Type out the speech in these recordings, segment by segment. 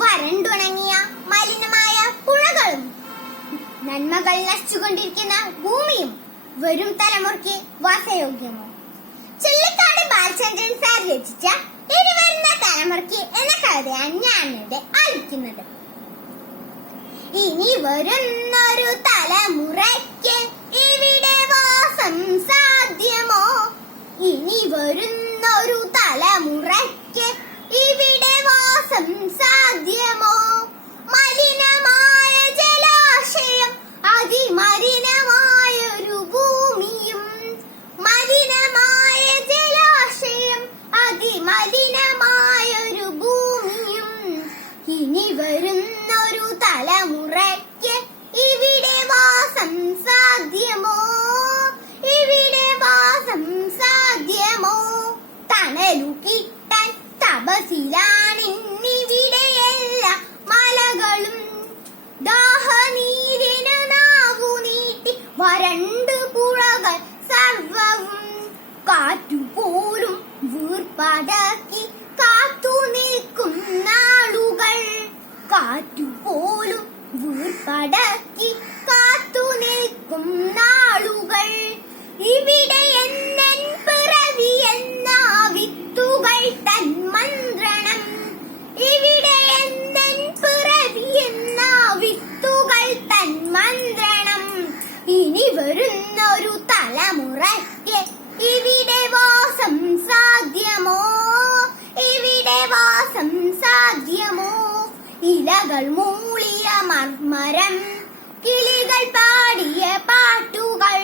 വരണ്ടുണങ്ങിയ മലിനമായ പുഴകളും നന്മകൾ നശിച്ചുകൊണ്ടിരിക്കുന്ന ഭൂമിയും വരും തലമുറയ്ക്ക് വാസയോഗ്യമോ? ചുള്ളിക്കാട് ബാലചന്ദ്രൻ സാർ രചിച്ച ഇനി വരുന്ന തലമുറയ്ക്ക് എന്ന കവിതയാണ് ഞാൻ ഇവിടെ ആലപിക്കുന്നത്. ഇനി വരുന്നൊരു തലമുറയ്ക്ക് ഇവിടെ വാസം സാധ്യമോ? ഇനി വരുന്നൊരു തലമുറയ്ക്ക് ഇവിടെ വാസം സാധ്യമോ? മലിനമായ ജലാശയം, അതിമലിനമായൊരു ഭൂമിയും, മലിനമായ ജലാശയം, അതിമലിനമായൊരു ഭൂമിയും. ഇനി വരുന്നൊരു തലമുറയ്ക്ക് ഇവിടെ വാസം സാധ്യമോ? ഇവിടെ വാസം സാധ്യമോ? തണലു കിട്ടാൻ തപസിലാണിന്നിവിടെയെല്ലാം മലകളും, ദാഹനീരിന് നാവു നീട്ടി വരണ്ടു പുഴകൾ സർവവും, കാറ്റുപോലും വീർപ്പടക്കി കാത്തു നിൽക്കും നാളുകൾ, കാറ്റുപോലും വീർപ്പടക്കി കാത്തു നിൽക്കും നാളുകൾ. ഇവിടെ എന്നൻ പിറവി എന്ന വിത്തുകൾ തൻ മന്ത്രണം, ഇവിടെ എന്നൻ പിറവി എന്ന വിത്തുകൾ തൻ മന്ത്രണം. ഇനി വരുന്നൊരു തലമുറയ്ക്ക് ഇവിടെ വാസം സാധ്യമോ? ഇവിടെ വാസം സാധ്യമോ? ഇലകൾ മൂളിയ മർമരം, കിളികൾ പാടിയ പാട്ടുകൾ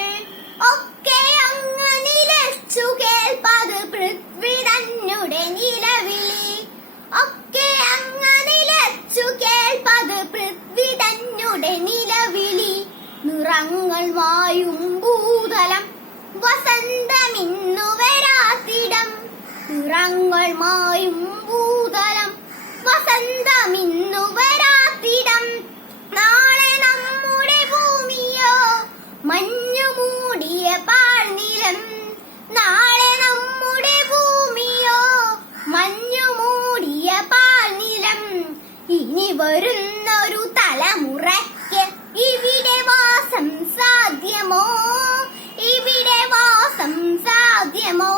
ഒക്കെ അങ്ങ് നിലച്ചു കേൾപ്പത് പൃഥ്വി തന്നുടെ നിലവിളി, ഒക്കെ അങ്ങ് നിലച്ചു കേൾപ്പത് പൃഥ്വി തന്നുടെ നിലവിളി. നിറങ്ങൾ മായും ഭൂതലം, വസന്തമിന്നു വരാത്തിടം, നിറങ്ങൾ മായും ഭൂതലം, വസന്തമിന്നു വരാത്തിടം. നാളെ നമ്മുടെ ഭൂമിയോ മഞ്ഞു മൂടിയ പാഴ്നിലം, നാളെ നമ്മുടെ ഭൂമിയോ മഞ്ഞു മൂടിയ പാഴ്നിലം. ഇനി വരുന്നൊരു തലമുറയ്ക്ക് ഇവിടെ വാസം സാധ്യമോ? ഇവിടെ വാസം സാധ്യമോ?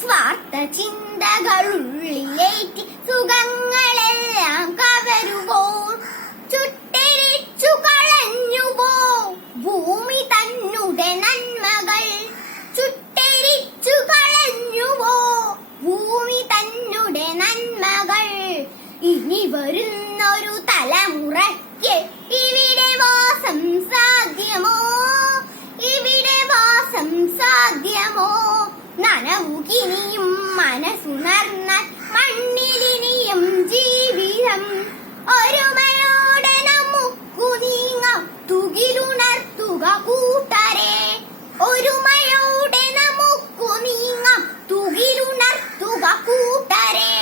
സ്വാർത്ഥ ചിന്തകളുള്ളിലേറ്റി സുഖങ്ങളെല്ലാം കവരുവോൾ, ചുട്ടരിച്ചു കളഞ്ഞുവോ ഭൂമി തന്നുടെ നന്മകൾ, ചുട്ടരിച്ചു കളഞ്ഞുവോ ഭൂമി തന്നുടെ നന്മകൾ. ഇനി വരുന്നൊരു തലമുറയ്ക്ക് ഇവിടെ വാസം സാധ്യമോ? ഇവിടെ വാസം സാധ്യമോ? നനവുകിനിയും മനസ്സുണർന്നാൽ മണ്ണിലിനിയും ജീവിതം, ഒരുമയോടെ നമുക്കു നീങ്ങാം തുകിലുണർത്തുക കൂട്ടരെ, ഒരുമയോടെ നമുക്കു നീങ്ങാം തുകിലുണർത്തുക കൂട്ടരെ.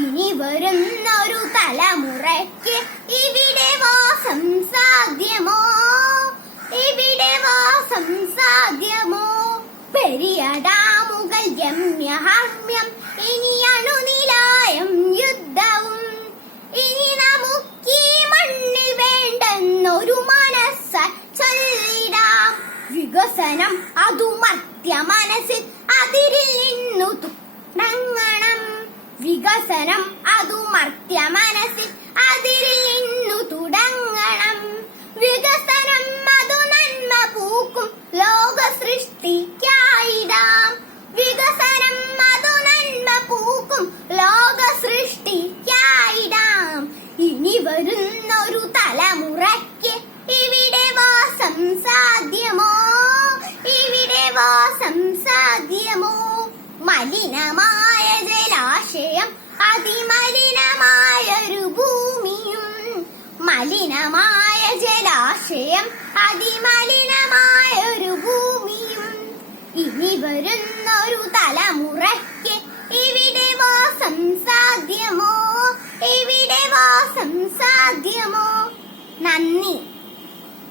ഇനി വരുന്നൊരു തലമുറയ്ക്ക് ഇവിടെ വാസം സാധ്യമോ? ഇവിടെ വാസം സാധ്യമോ? പെരിയ ഡാമുകൾ രമ്യഹാമ്യം, ഇനി അണുനിലായം യുദ്ധവും, ഇനി നമുക്കീ മണ്ണിൽ വേണ്ടെന്നൊരു മനസ്സ ചൊല്ലിടാം. വികസനം അതു മർത്യ മനസ്സിൽ അതിരിൽ നിന്നു തുടങ്ങണം, വികസനം അതു മർത്യ മനസ്സിൽ അതിരിൽ നിന്നു തുടങ്ങണം. വികസനം അതു നന്മ പൂക്കും ലോക സൃഷ്ടിക്കായിടാം, വികസനം അതു നന്മ പൂക്കും ലോക സൃഷ്ടിക്കായിടാം. ഇനി വരുന്നൊരു തലമുറയ്ക്ക് ഇവിടെ വാസം സാധ്യമോ? ഇവിടെ വാസം സാധ്യമോ? മലിനമായ ജലാശയം, അതിമലിനമായൊരു ഭൂമിയും, മലിനമായ ജലാശയം, അതിമലിനമായൊരു ഭൂമിയും. ഇനി വരുന്നൊരു തലമുറയ്ക്ക് ഇവിടെ വാസം സാധ്യമോ? ഇവിടെ വാസം സാധ്യമോ? നന്ദി.